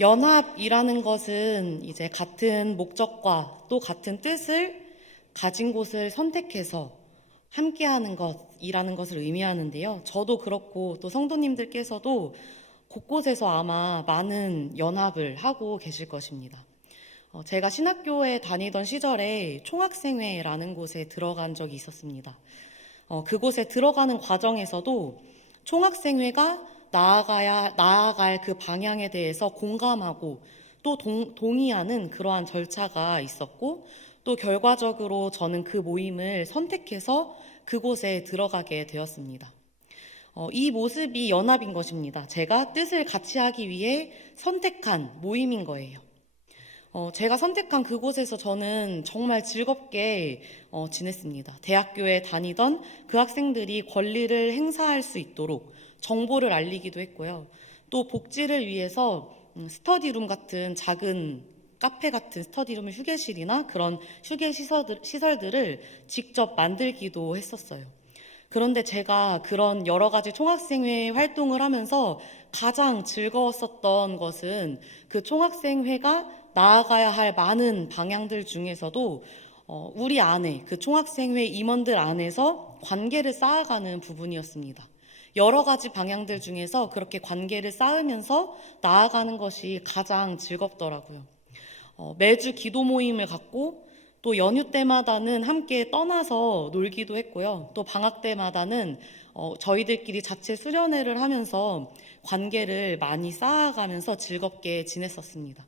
연합이라는 것은 이제 같은 목적과 또 같은 뜻을 가진 곳을 선택해서 함께하는 것이라는 것을 의미하는데요. 저도 그렇고 또 성도님들께서도 곳곳에서 아마 많은 연합을 하고 계실 것입니다. 제가 신학교에 다니던 시절에 총학생회라는 곳에 들어간 적이 있었습니다. 그곳에 들어가는 과정에서도 총학생회가 나아갈 그 방향에 대해서 공감하고 또 동의하는 그러한 절차가 있었고, 또 결과적으로 저는 그 모임을 선택해서 그곳에 들어가게 되었습니다. 이 모습이 연합인 것입니다. 제가 뜻을 같이 하기 위해 선택한 모임인 거예요. 제가 선택한 그곳에서 저는 정말 즐겁게 지냈습니다. 대학교에 다니던 그 학생들이 권리를 행사할 수 있도록 정보를 알리기도 했고요. 또 복지를 위해서 스터디룸 같은 작은 카페 같은 스터디룸 휴게실이나 그런 휴게 시설들을 직접 만들기도 했었어요. 그런데 제가 그런 여러 가지 총학생회 활동을 하면서 가장 즐거웠었던 것은 그 총학생회가 나아가야 할 많은 방향들 중에서도 우리 안에 그 총학생회 임원들 안에서 관계를 쌓아가는 부분이었습니다. 여러 가지 방향들 중에서 그렇게 관계를 쌓으면서 나아가는 것이 가장 즐겁더라고요. 매주 기도 모임을 갖고 또 연휴 때마다는 함께 떠나서 놀기도 했고요. 또 방학 때마다는 저희들끼리 자체 수련회를 하면서 관계를 많이 쌓아가면서 즐겁게 지냈었습니다.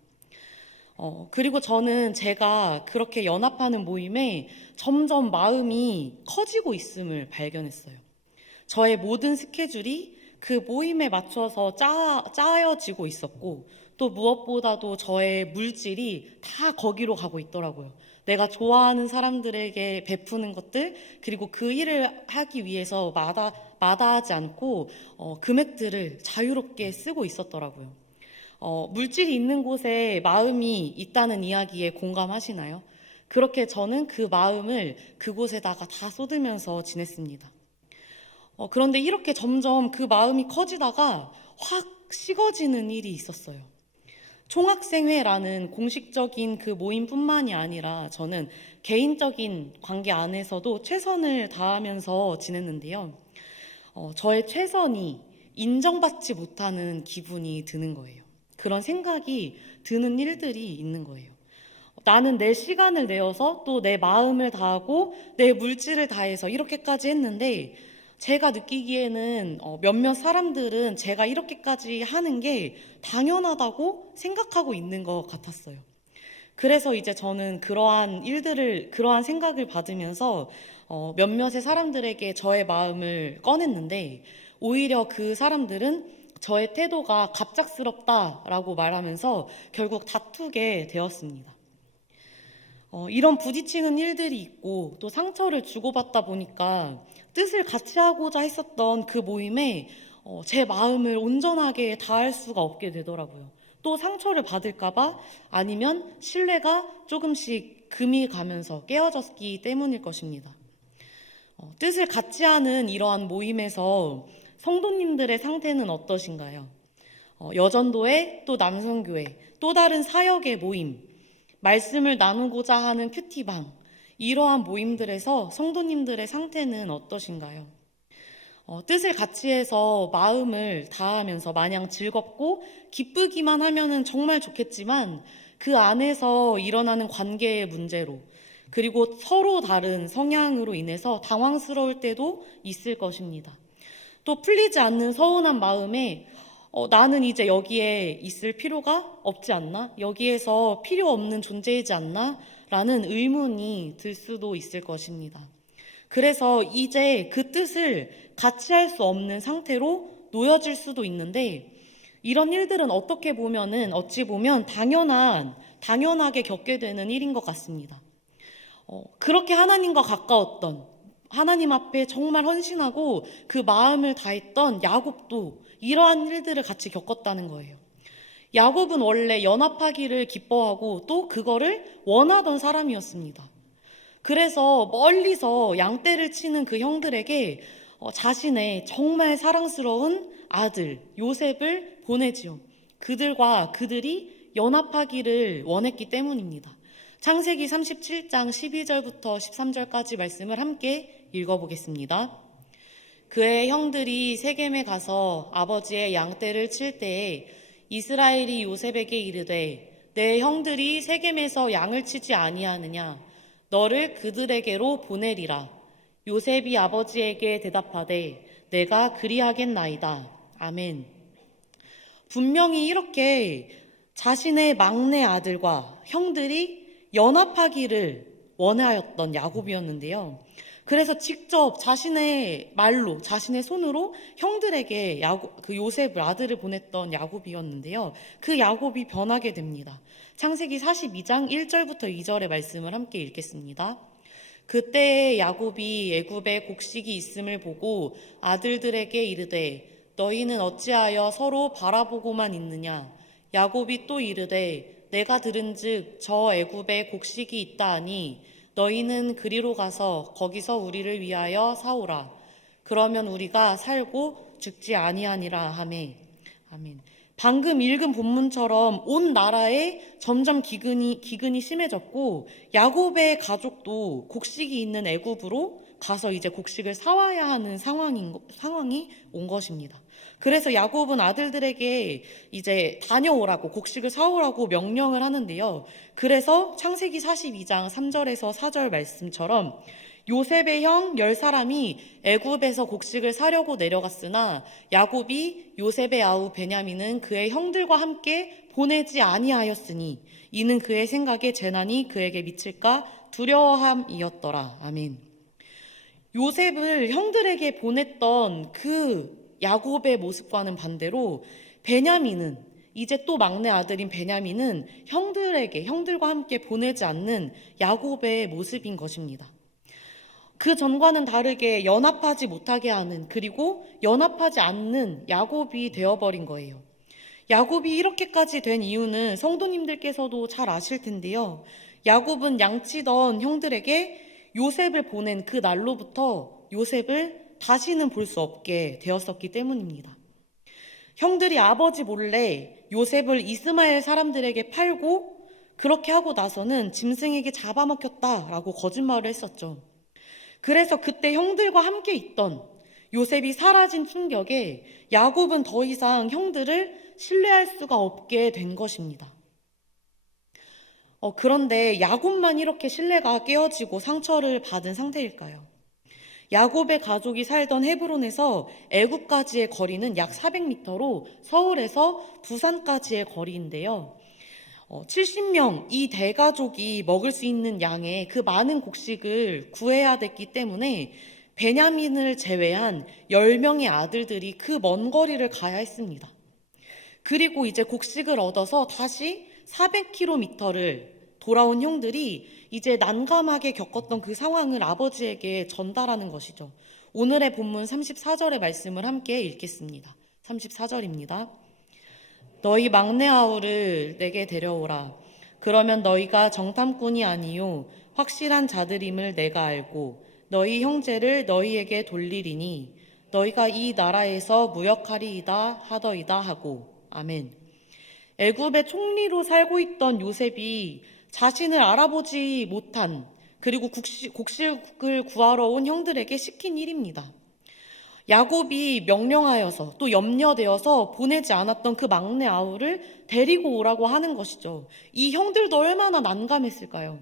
그리고 저는 제가 그렇게 연합하는 모임에 점점 마음이 커지고 있음을 발견했어요. 저의 모든 스케줄이 그 모임에 맞춰서 짜여지고 있었고, 또 무엇보다도 저의 물질이 다 거기로 가고 있더라고요. 내가 좋아하는 사람들에게 베푸는 것들, 그리고 그 일을 하기 위해서 마다하지 않고 금액들을 자유롭게 쓰고 있었더라고요. 물질이 있는 곳에 마음이 있다는 이야기에 공감하시나요? 그렇게 저는 그 마음을 그곳에다가 다 쏟으면서 지냈습니다. 그런데 이렇게 점점 그 마음이 커지다가 확 식어지는 일이 있었어요. 총학생회라는 공식적인 그 모임뿐만이 아니라 저는 개인적인 관계 안에서도 최선을 다하면서 지냈는데요. 저의 최선이 인정받지 못하는 기분이 드는 거예요. 그런 생각이 드는 일들이 있는 거예요. 나는 내 시간을 내어서 또 내 마음을 다하고 내 물질을 다해서 이렇게까지 했는데, 제가 느끼기에는 몇몇 사람들은 제가 이렇게까지 하는 게 당연하다고 생각하고 있는 것 같았어요. 그래서 이제 저는 그러한 생각을 받으면서 몇몇의 사람들에게 저의 마음을 꺼냈는데, 오히려 그 사람들은 저의 태도가 갑작스럽다라고 말하면서 결국 다투게 되었습니다. 이런 부딪히는 일들이 있고 또 상처를 주고받다 보니까 뜻을 같이 하고자 했었던 그 모임에 제 마음을 온전하게 다할 수가 없게 되더라고요. 또 상처를 받을까봐, 아니면 신뢰가 조금씩 금이 가면서 깨어졌기 때문일 것입니다. 뜻을 같이 하는 이러한 모임에서 성도님들의 상태는 어떠신가요? 여전도회, 또 남성교회, 또 다른 사역의 모임, 말씀을 나누고자 하는 큐티방, 이러한 모임들에서 성도님들의 상태는 어떠신가요? 뜻을 같이 해서 마음을 다하면서 마냥 즐겁고 기쁘기만 하면은 정말 좋겠지만, 그 안에서 일어나는 관계의 문제로, 그리고 서로 다른 성향으로 인해서 당황스러울 때도 있을 것입니다. 또 풀리지 않는 서운한 마음에 나는 이제 여기에 있을 필요가 없지 않나? 여기에서 필요 없는 존재이지 않나? 라는 의문이 들 수도 있을 것입니다. 그래서 이제 그 뜻을 같이 할 수 없는 상태로 놓여질 수도 있는데, 이런 일들은 어찌 보면 당연하게 겪게 되는 일인 것 같습니다. 그렇게 하나님과 가까웠던, 하나님 앞에 정말 헌신하고 그 마음을 다했던 야곱도 이러한 일들을 같이 겪었다는 거예요. 야곱은 원래 연합하기를 기뻐하고 또 그거를 원하던 사람이었습니다. 그래서 멀리서 양떼를 치는 그 형들에게 자신의 정말 사랑스러운 아들 요셉을 보내지요. 그들이 연합하기를 원했기 때문입니다. 창세기 37장 12절부터 13절까지 말씀을 함께 읽어보겠습니다. 그의 형들이 세겜에 가서 아버지의 양떼를 칠 때에 이스라엘이 요셉에게 이르되 내 형들이 세겜에서 양을 치지 아니하느냐 너를 그들에게로 보내리라. 요셉이 아버지에게 대답하되 내가 그리하겠나이다. 아멘. 분명히 이렇게 자신의 막내 아들과 형들이 연합하기를 원하였던 야곱이었는데요. 그래서 직접 자신의 말로, 자신의 손으로 형들에게 요셉을 아들을 보냈던 야곱이었는데요. 그 야곱이 변하게 됩니다. 창세기 42장 1절부터 2절의 말씀을 함께 읽겠습니다. 그때에 야곱이 애굽에 곡식이 있음을 보고 아들들에게 이르되 너희는 어찌하여 서로 바라보고만 있느냐. 야곱이 또 이르되 내가 들은즉 저 애굽에 곡식이 있다 하니 너희는 그리로 가서 거기서 우리를 위하여 사오라. 그러면 우리가 살고 죽지 아니하니라 하매. 아멘. 방금 읽은 본문처럼 온 나라에 점점 기근이 심해졌고 야곱의 가족도 곡식이 있는 애굽으로 가서 이제 곡식을 사와야 하는 상황이 온 것입니다. 그래서 야곱은 아들들에게 이제 다녀오라고 곡식을 사오라고 명령을 하는데요. 그래서 창세기 42장 3절에서 4절 말씀처럼 요셉의 형 10사람이 애굽에서 곡식을 사려고 내려갔으나 야곱이 요셉의 아우 베냐민은 그의 형들과 함께 보내지 아니하였으니 이는 그의 생각에 재난이 그에게 미칠까 두려워함이었더라. 아멘. 요셉을 형들에게 보냈던 그 야곱의 모습과는 반대로 베냐민은 이제 또 막내 아들인 베냐민은 형들과 함께 보내지 않는 야곱의 모습인 것입니다. 그 전과는 다르게 연합하지 못하게 하는 그리고 연합하지 않는 야곱이 되어버린 거예요. 야곱이 이렇게까지 된 이유는 성도님들께서도 잘 아실 텐데요. 야곱은 양치던 형들에게 요셉을 보낸 그 날로부터 요셉을 다시는 볼 수 없게 되었었기 때문입니다. 형들이 아버지 몰래 요셉을 이스마엘 사람들에게 팔고 그렇게 하고 나서는 짐승에게 잡아먹혔다라고 거짓말을 했었죠. 그래서 그때 형들과 함께 있던 요셉이 사라진 충격에 야곱은 더 이상 형들을 신뢰할 수가 없게 된 것입니다. 그런데 야곱만 이렇게 신뢰가 깨어지고 상처를 받은 상태일까요? 야곱의 가족이 살던 헤브론에서 애굽까지의 거리는 약 400m로 서울에서 부산까지의 거리인데요. 70명 이 대가족이 먹을 수 있는 양의 그 많은 곡식을 구해야 됐기 때문에 베냐민을 제외한 10명의 아들들이 그 먼 거리를 가야 했습니다. 그리고 이제 곡식을 얻어서 다시 400km를 돌아온 형들이 이제 난감하게 겪었던 그 상황을 아버지에게 전달하는 것이죠. 오늘의 본문 34절의 말씀을 함께 읽겠습니다. 34절입니다. 너희 막내 아우를 내게 데려오라. 그러면 너희가 정탐꾼이 아니요 확실한 자들임을 내가 알고 너희 형제를 너희에게 돌리리니 너희가 이 나라에서 무역하리이다 하더이다 하고. 아멘. 애굽의 총리로 살고 있던 요셉이 자신을 알아보지 못한 그리고 곡식을 구하러 온 형들에게 시킨 일입니다. 야곱이 명령하여서 또 염려되어서 보내지 않았던 그 막내 아우를 데리고 오라고 하는 것이죠. 이 형들도 얼마나 난감했을까요?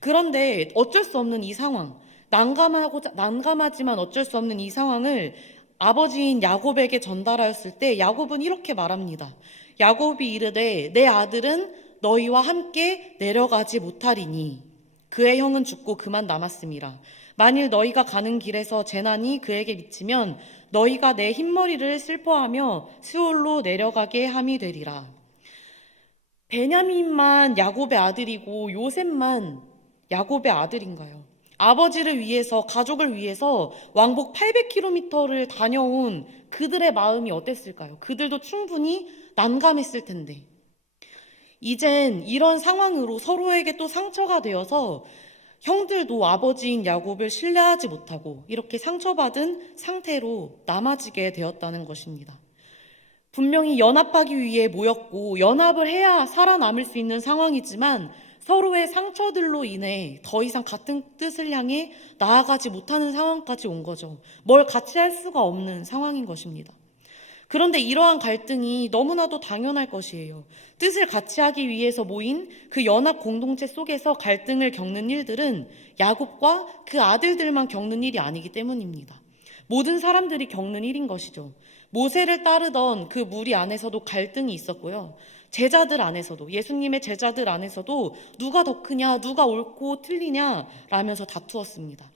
그런데 어쩔 수 없는 이 상황, 난감하지만 어쩔 수 없는 이 상황을 아버지인 야곱에게 전달하였을 때 야곱은 이렇게 말합니다. 야곱이 이르되 내 아들은 너희와 함께 내려가지 못하리니 그의 형은 죽고 그만 남았음이라. 만일 너희가 가는 길에서 재난이 그에게 미치면 너희가 내 흰머리를 슬퍼하며 스올로 내려가게 함이 되리라. 베냐민만 야곱의 아들이고 요셉만 야곱의 아들인가요? 아버지를 위해서 가족을 위해서 왕복 800km를 다녀온 그들의 마음이 어땠을까요? 그들도 충분히 난감했을 텐데 이젠 이런 상황으로 서로에게 또 상처가 되어서 형들도 아버지인 야곱을 신뢰하지 못하고 이렇게 상처받은 상태로 남아지게 되었다는 것입니다. 분명히 연합하기 위해 모였고 연합을 해야 살아남을 수 있는 상황이지만 서로의 상처들로 인해 더 이상 같은 뜻을 향해 나아가지 못하는 상황까지 온 거죠. 뭘 같이 할 수가 없는 상황인 것입니다. 그런데 이러한 갈등이 너무나도 당연할 것이에요. 뜻을 같이 하기 위해서 모인 그 연합 공동체 속에서 갈등을 겪는 일들은 야곱과 그 아들들만 겪는 일이 아니기 때문입니다. 모든 사람들이 겪는 일인 것이죠. 모세를 따르던 그 무리 안에서도 갈등이 있었고요. 제자들 안에서도, 예수님의 제자들 안에서도 누가 더 크냐, 누가 옳고 틀리냐 라면서 다투었습니다.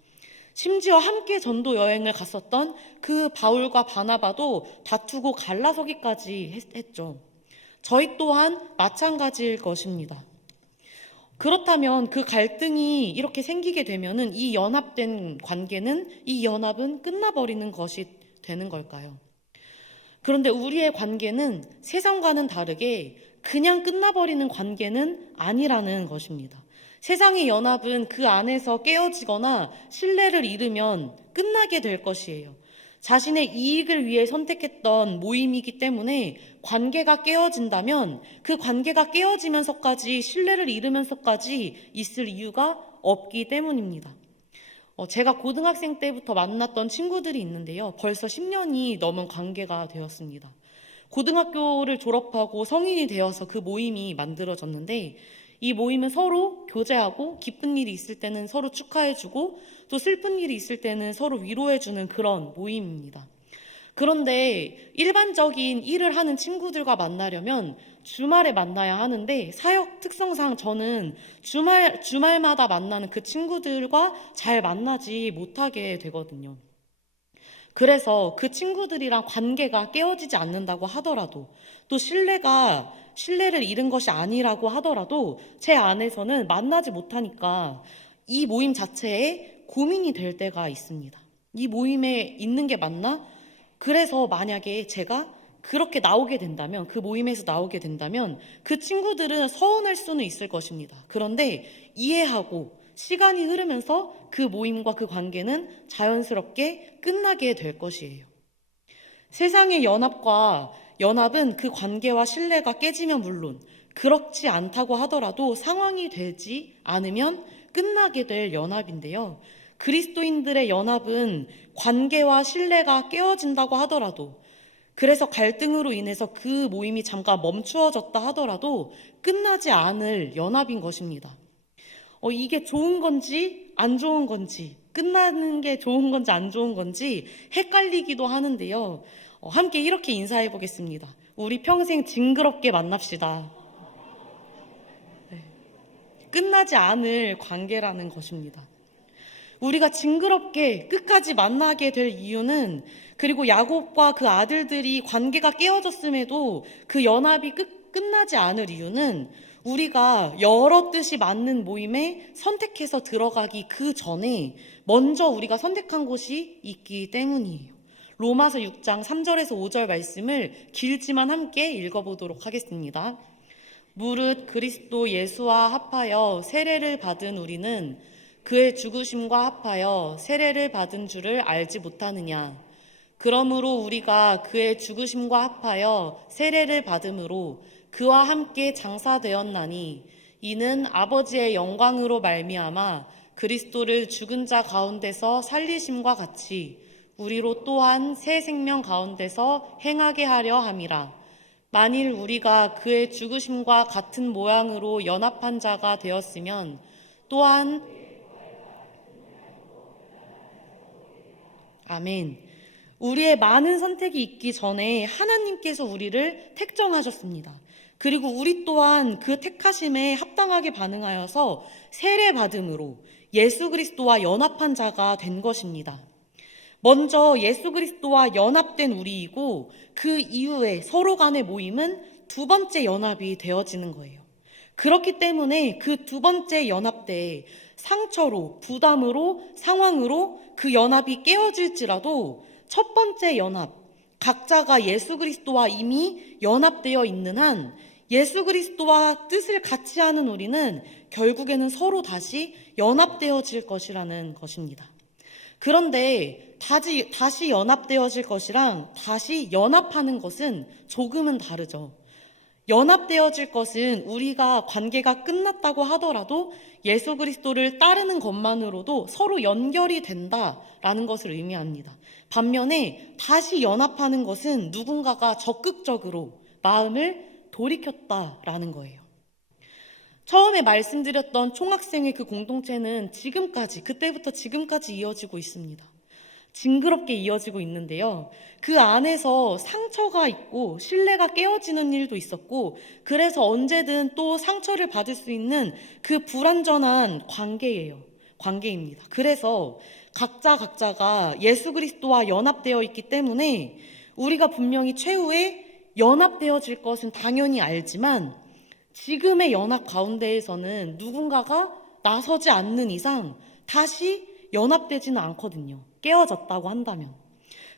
심지어 함께 전도 여행을 갔었던 그 바울과 바나바도 다투고 갈라서기까지 했죠. 저희 또한 마찬가지일 것입니다. 그렇다면 그 갈등이 이렇게 생기게 되면은 이 연합된 관계는, 이 연합은 끝나버리는 것이 되는 걸까요? 그런데 우리의 관계는 세상과는 다르게 그냥 끝나버리는 관계는 아니라는 것입니다. 세상의 연합은 그 안에서 깨어지거나 신뢰를 잃으면 끝나게 될 것이에요. 자신의 이익을 위해 선택했던 모임이기 때문에 관계가 깨어진다면 그 관계가 깨어지면서까지 신뢰를 잃으면서까지 있을 이유가 없기 때문입니다. 제가 고등학생 때부터 만났던 친구들이 있는데요. 벌써 10년이 넘은 관계가 되었습니다. 고등학교를 졸업하고 성인이 되어서 그 모임이 만들어졌는데 이 모임은 서로 교제하고 기쁜 일이 있을 때는 서로 축하해주고 또 슬픈 일이 있을 때는 서로 위로해주는 그런 모임입니다. 그런데 일반적인 일을 하는 친구들과 만나려면 주말에 만나야 하는데 사역 특성상 저는 주말마다 만나는 그 친구들과 잘 만나지 못하게 되거든요. 그래서 그 친구들이랑 관계가 깨어지지 않는다고 하더라도 또 신뢰를 잃은 것이 아니라고 하더라도 제 안에서는 만나지 못하니까 이 모임 자체에 고민이 될 때가 있습니다. 이 모임에 있는 게 맞나? 그래서 만약에 제가 그렇게 나오게 된다면, 그 모임에서 나오게 된다면 그 친구들은 서운할 수는 있을 것입니다. 그런데 이해하고 시간이 흐르면서 그 모임과 그 관계는 자연스럽게 끝나게 될 것이에요. 세상의 연합은 그 관계와 신뢰가 깨지면 물론 그렇지 않다고 하더라도 상황이 되지 않으면 끝나게 될 연합인데요. 그리스도인들의 연합은 관계와 신뢰가 깨어진다고 하더라도 그래서 갈등으로 인해서 그 모임이 잠깐 멈추어졌다 하더라도 끝나지 않을 연합인 것입니다. 이게 좋은 건지 안 좋은 건지 끝나는 게 좋은 건지 안 좋은 건지 헷갈리기도 하는데요. 함께 이렇게 인사해 보겠습니다. 우리 평생 징그럽게 만납시다. 네. 끝나지 않을 관계라는 것입니다. 우리가 징그럽게 끝까지 만나게 될 이유는 그리고 야곱과 그 아들들이 관계가 깨어졌음에도 그 연합이 끝나지 않을 이유는 우리가 여러 뜻이 맞는 모임에 선택해서 들어가기 그 전에 먼저 우리가 선택한 곳이 있기 때문이에요. 로마서 6장 3절에서 5절 말씀을 길지만 함께 읽어보도록 하겠습니다. 무릇 그리스도 예수와 합하여 세례를 받은 우리는 그의 죽으심과 합하여 세례를 받은 줄을 알지 못하느냐. 그러므로 우리가 그의 죽으심과 합하여 세례를 받음으로 그와 함께 장사되었나니 이는 아버지의 영광으로 말미암아 그리스도를 죽은 자 가운데서 살리심과 같이 우리로 또한 새 생명 가운데서 행하게 하려 함이라. 만일 우리가 그의 죽으심과 같은 모양으로 연합한 자가 되었으면 또한 아멘. 우리의 많은 선택이 있기 전에 하나님께서 우리를 택정하셨습니다. 그리고 우리 또한 그 택하심에 합당하게 반응하여서 세례 받음으로 예수 그리스도와 연합한 자가 된 것입니다. 먼저 예수 그리스도와 연합된 우리이고 그 이후에 서로 간의 모임은 두 번째 연합이 되어지는 거예요. 그렇기 때문에 그 두 번째 연합 때에 상처로, 부담으로, 상황으로 그 연합이 깨어질지라도 첫 번째 연합, 각자가 예수 그리스도와 이미 연합되어 있는 한 예수 그리스도와 뜻을 같이 하는 우리는 결국에는 서로 다시 연합되어질 것이라는 것입니다. 그런데 다시 연합되어질 것이랑 다시 연합하는 것은 조금은 다르죠. 연합되어질 것은 우리가 관계가 끝났다고 하더라도 예수 그리스도를 따르는 것만으로도 서로 연결이 된다라는 것을 의미합니다. 반면에 다시 연합하는 것은 누군가가 적극적으로 마음을 돌이켰다라는 거예요. 처음에 말씀드렸던 총학생의 그 공동체는 그때부터 지금까지 이어지고 있습니다. 징그럽게 이어지고 있는데요. 그 안에서 상처가 있고 신뢰가 깨어지는 일도 있었고, 그래서 언제든 또 상처를 받을 수 있는 그 불완전한 관계입니다. 그래서 각자가 예수 그리스도와 연합되어 있기 때문에 우리가 분명히 최후에 연합되어질 것은 당연히 알지만, 지금의 연합 가운데에서는 누군가가 나서지 않는 이상 다시 연합되지는 않거든요. 깨어졌다고 한다면.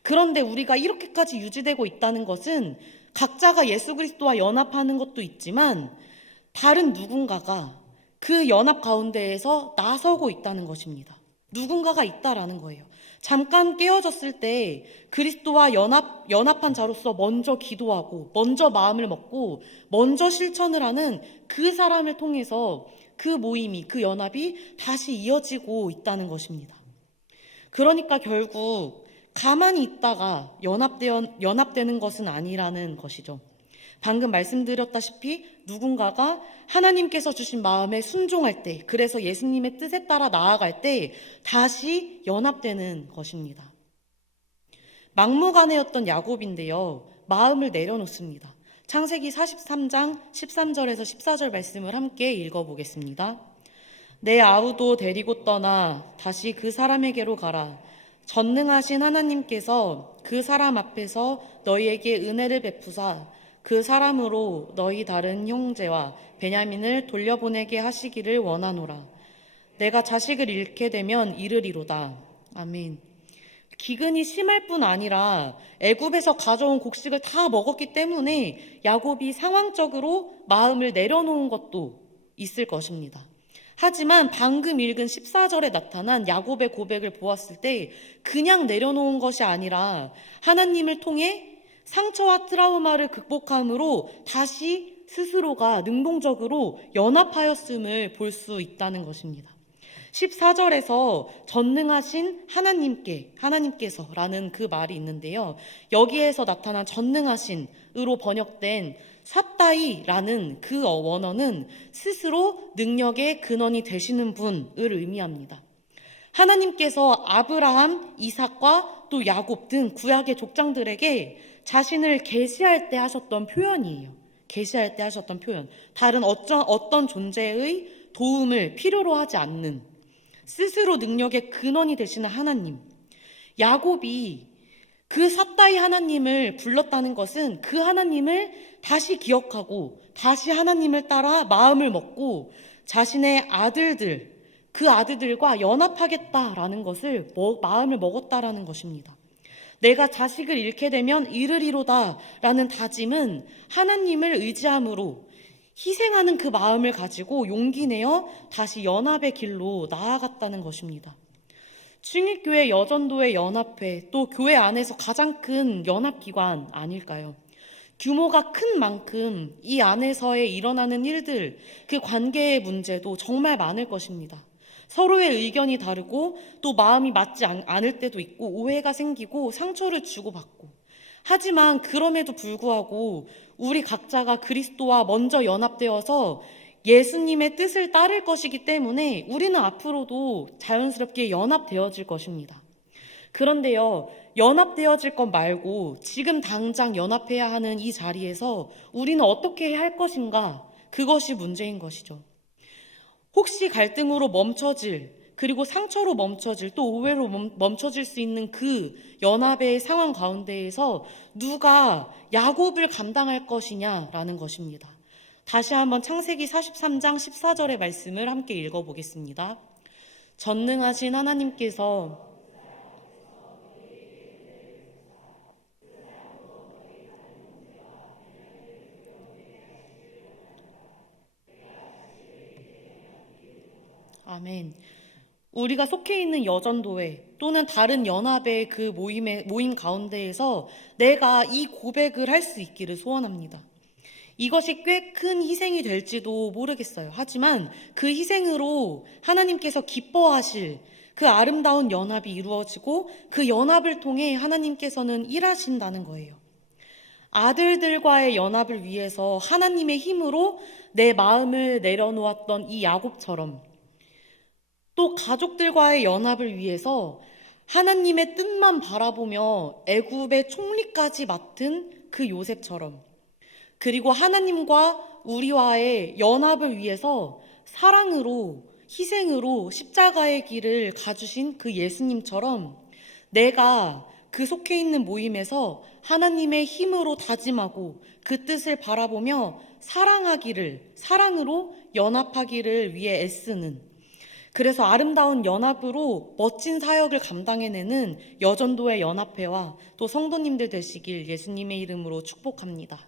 그런데 우리가 이렇게까지 유지되고 있다는 것은 각자가 예수 그리스도와 연합하는 것도 있지만 다른 누군가가 그 연합 가운데에서 나서고 있다는 것입니다. 누군가가 있다라는 거예요. 잠깐 깨어졌을 때 그리스도와 연합한 자로서 먼저 기도하고 먼저 마음을 먹고 먼저 실천을 하는 그 사람을 통해서 그 모임이, 그 연합이 다시 이어지고 있다는 것입니다. 그러니까 결국 가만히 있다가 연합되는 것은 아니라는 것이죠. 방금 말씀드렸다시피 누군가가 하나님께서 주신 마음에 순종할 때, 그래서 예수님의 뜻에 따라 나아갈 때 다시 연합되는 것입니다. 막무가내였던 야곱인데요, 마음을 내려놓습니다. 창세기 43장 13절에서 14절 말씀을 함께 읽어보겠습니다. 내 아우도 데리고 떠나 다시 그 사람에게로 가라. 전능하신 하나님께서 그 사람 앞에서 너희에게 은혜를 베푸사 그 사람으로 너희 다른 형제와 베냐민을 돌려보내게 하시기를 원하노라. 내가 자식을 잃게 되면 이르리로다. 아멘. 기근이 심할 뿐 아니라 애굽에서 가져온 곡식을 다 먹었기 때문에 야곱이 상황적으로 마음을 내려놓은 것도 있을 것입니다. 하지만 방금 읽은 14절에 나타난 야곱의 고백을 보았을 때 그냥 내려놓은 것이 아니라 하나님을 통해 상처와 트라우마를 극복함으로 다시 스스로가 능동적으로 연합하였음을 볼 수 있다는 것입니다. 14절에서 전능하신 하나님께서라는 그 말이 있는데요. 여기에서 나타난 전능하신으로 번역된 삿다이라는 그 원어는 스스로 능력의 근원이 되시는 분을 의미합니다. 하나님께서 아브라함, 이삭과 또 야곱 등 구약의 족장들에게 자신을 계시할 때 하셨던 표현이에요. 계시할 때 하셨던 표현. 다른 어떤 존재의 도움을 필요로 하지 않는 스스로 능력의 근원이 되시는 하나님. 야곱이 그 삿다이 하나님을 불렀다는 것은 그 하나님을 다시 기억하고 다시 하나님을 따라 마음을 먹고 자신의 그 아들들과 연합하겠다라는 것을 마음을 먹었다라는 것입니다. 내가 자식을 잃게 되면 이르리로다 라는 다짐은 하나님을 의지함으로 희생하는 그 마음을 가지고 용기 내어 다시 연합의 길로 나아갔다는 것입니다. 충익교회 여전도회 연합회, 또 교회 안에서 가장 큰 연합기관 아닐까요? 규모가 큰 만큼 이 안에서의 일어나는 일들, 그 관계의 문제도 정말 많을 것입니다. 서로의 의견이 다르고 또 마음이 맞지 않을 때도 있고 오해가 생기고 상처를 주고받고, 하지만 그럼에도 불구하고 우리 각자가 그리스도와 먼저 연합되어서 예수님의 뜻을 따를 것이기 때문에 우리는 앞으로도 자연스럽게 연합되어질 것입니다. 그런데요, 연합되어질 것 말고 지금 당장 연합해야 하는 이 자리에서 우리는 어떻게 해야 할 것인가? 그것이 문제인 것이죠. 혹시 갈등으로 그리고 상처로 또 오해로 멈춰질 수 있는 그 연합의 상황 가운데에서 누가 야곱을 감당할 것이냐라는 것입니다. 다시 한번 창세기 43장 14절의 말씀을 함께 읽어보겠습니다. 전능하신 하나님께서 아멘. 우리가 속해 있는 여전도회 또는 다른 연합의 그 모임 가운데에서 내가 이 고백을 할 수 있기를 소원합니다. 이것이 꽤 큰 희생이 될지도 모르겠어요. 하지만 그 희생으로 하나님께서 기뻐하실 그 아름다운 연합이 이루어지고 그 연합을 통해 하나님께서는 일하신다는 거예요. 아들들과의 연합을 위해서 하나님의 힘으로 내 마음을 내려놓았던 이 야곱처럼, 또 가족들과의 연합을 위해서 하나님의 뜻만 바라보며 애굽의 총리까지 맡은 그 요셉처럼, 그리고 하나님과 우리와의 연합을 위해서 사랑으로, 희생으로 십자가의 길을 가주신 그 예수님처럼 내가 그 속해 있는 모임에서 하나님의 힘으로 다짐하고 그 뜻을 바라보며 사랑하기를, 사랑으로 연합하기를 위해 애쓰는, 그래서 아름다운 연합으로 멋진 사역을 감당해내는 여전도의 연합회와 또 성도님들 되시길 예수님의 이름으로 축복합니다.